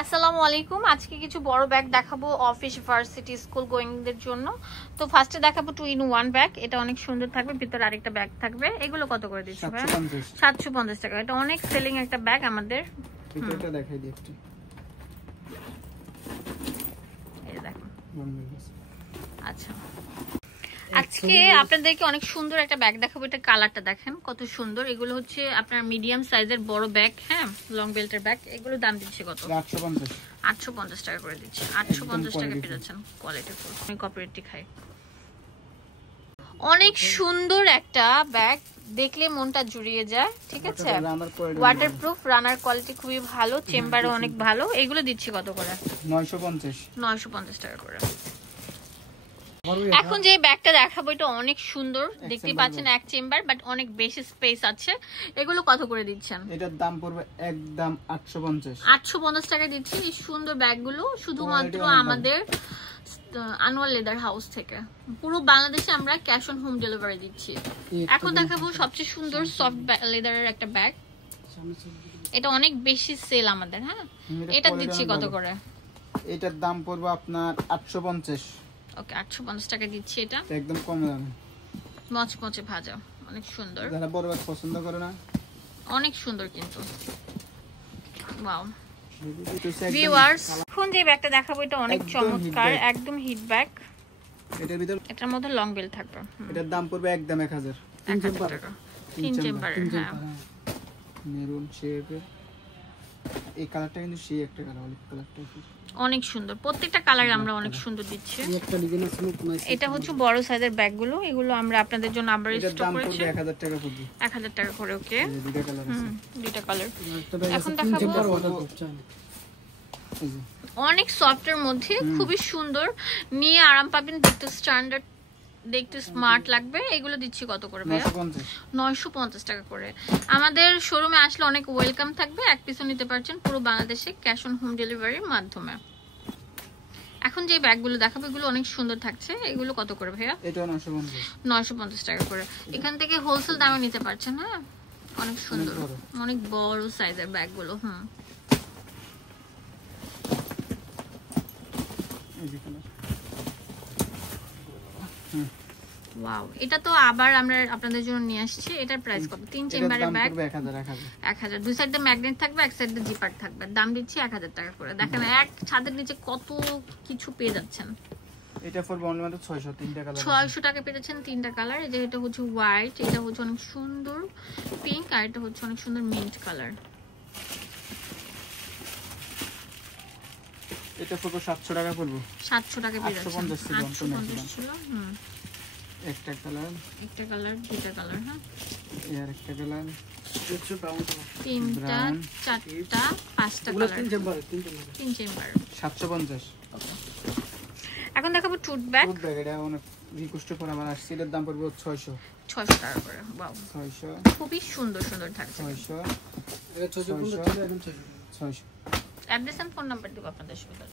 আসসালামু আলাইকুম। আজকে কিছু বড় ব্যাগ দেখাবো অফিস ভার্সিটি স্কুল গোয়িংদের জন্য। তো ফার্স্টে দেখাবো 2-in-1 ব্যাগ। এটা অনেক সুন্দর থাকবে, ভিতরে আরেকটা ব্যাগ থাকবে। এগুলো কত করে দিচ্ছ ভাই? 750 টাকা। এটা অনেক সেলিং একটা ব্যাগ আমাদের। ভিতরটা দেখাই দিই একটু। এই দেখো। আচ্ছা, আজকে আপনাদেরকে অনেক সুন্দর একটা ব্যাগ দেখাবো। এটা কালারটা দেখেন কত সুন্দর। এগুলো হচ্ছে আপনার মিডিয়াম সাইজের বড় ব্যাগ, হ্যাঁ, লং বেল্টের ব্যাগ। এগুলো দাম দিচ্ছে কত? 850 টাকা করে দিচ্ছে। 850 টাকা পেয়ে যাচ্ছেন। কোয়ালিটি ফুল, আমি কপিরাইটটি খাই। অনেক সুন্দর একটা ব্যাগ, দেখলে মনটা জুড়িয়ে যায়। ঠিক আছে, ওয়াটারপ্রুফ, রানার কোয়ালিটি খুবই ভালো, চেম্বারও অনেক ভালো। এগুলো দিচ্ছি কত করে? 950 টাকা করে। এখন যে ব্যাগটা দেখাবো এটা অনেক সুন্দর, দেখতে পাচ্ছেন এক চেম্বার, বাট অনেক বেশি স্পেস আছে। এগুলো কত করে দিচ্ছেন? এটার দাম পড়বে একদম 850 টাকা দিচ্ছি। এই সুন্দর ব্যাগগুলো শুধুমাত্র আমাদের আনোয়ার লেদার হাউস থেকে। পুরো বাংলাদেশে আমরা ক্যাশ অন হোম ডেলিভারি দিচ্ছি। এখন দেখাবো সবচেয়ে সুন্দর সফট লেদারের একটা ব্যাগ। এটা অনেক বেশি সেল আমাদের। হ্যাঁ, এটা দিচ্ছি কত করে? এটার দাম পড়বে আপনার 850। ওকে, 850 টাকা দিচ্ছি। এটা একদম কম দামে, মচমচে ভাজা, অনেক সুন্দর। যারা বড় ব্যাগ পছন্দ করে না, অনেক সুন্দর কিন্তু। ওয়াও ভিউয়ার্স, এখন যে ব্যাগটা দেখাবো এটা অনেক চমৎকার, একদম হিট ব্যাগ। এটার মধ্যে লং বেল থাকবে। এটার দাম পড়বে একদম 1000 টাকা। 3 চেম্বার, হ্যাঁ, মেরুন শেপের। এই কালারটা কিন্তু সেই একটা কালার, অলিভ কালারটা অনেক সুন্দর। প্রত্যেকটা কালার আমরা অনেক সুন্দর দিচ্ছি। এটা হচ্ছে বড় সাইজের ব্যাগগুলো। এগুলো আমরা আপনাদের জন্য আবার স্টক করেছি। 1000 টাকা পড়বে। 1000 টাকা করে। ওকে, দুটো কালার আছে। দুটো কালার। এখন দেখাবো অনেক সফটের মধ্যে, খুবই সুন্দর, নিয়ে আরাম পাবেন, দেখতে স্ট্যান্ডার্ড, দেখতে স্মার্ট লাগবে। এগুলো দিচ্ছি কত করে ভাইয়া? 950 টাকা করে। আমাদের শোরুমে আসলে অনেক ওয়েলকাম থাকবে। এক পিসও নিতে পারছেন পুরো বাংলাদেশে ক্যাশ অন হোম ডেলিভারির মাধ্যমে। এখন যে ব্যাগগুলো দেখাবো এগুলো অনেক সুন্দর থাকছে। এগুলো কত করে ভাইয়া? এটা 950 টাকা করে। এখান থেকে হোলসেল দামে নিতে পারছেন। হ্যাঁ, অনেক সুন্দর, অনেক বড় সাইজের ব্যাগগুলো। ওয়াও, এটা তো আবার আমরা আপনাদের জন্য নিয়ে আসছি। এটার প্রাইস কত? 3 চেম্বারের ব্যাগ 1000। দুই সাইডে ম্যাগনেট থাকবে, এক সাইডে জিপার থাকবে। দাম দিচ্ছি 1000 টাকা করে। দেখেন এক ছাদের নিচে কত কিছু পেয়ে যাচ্ছেন। এটা ফর অনলি মাত্র 600, তিনটা কালার 600 টাকা পেয়ে যাচ্ছেন, তিনটা কালার। এই যে এটা হচ্ছে হোয়াইট, এটা হচ্ছে অনেক সুন্দর পিঙ্ক, আর এটা হচ্ছে অনেক সুন্দর মিন্ট কালার। এটা ফর 700 টাকা পড়বে। 700 টাকা পেয়ে যাচ্ছেন। 850 ছিল। একটা কালার, দুইটা কালার, হ্যাঁ, এর একটা কালার, তিনটা, চারটা, পাঁচটা কালার, 3 চেম্বার, 750। এখন দেখাবো টুট ব্যাগ। এটা অনেক রিকোয়েস্ট করে আমার আসছে। এর দাম পড়বে 600 টাকা করে। ওয়াও, 600, খুবই সুন্দর সুন্দর থাকছে। 600, এটা 650 ছিল, এখন 600। অ্যাড্রেস এন্ড ফোন নাম্বার দেব আপনাদের সুবিধা।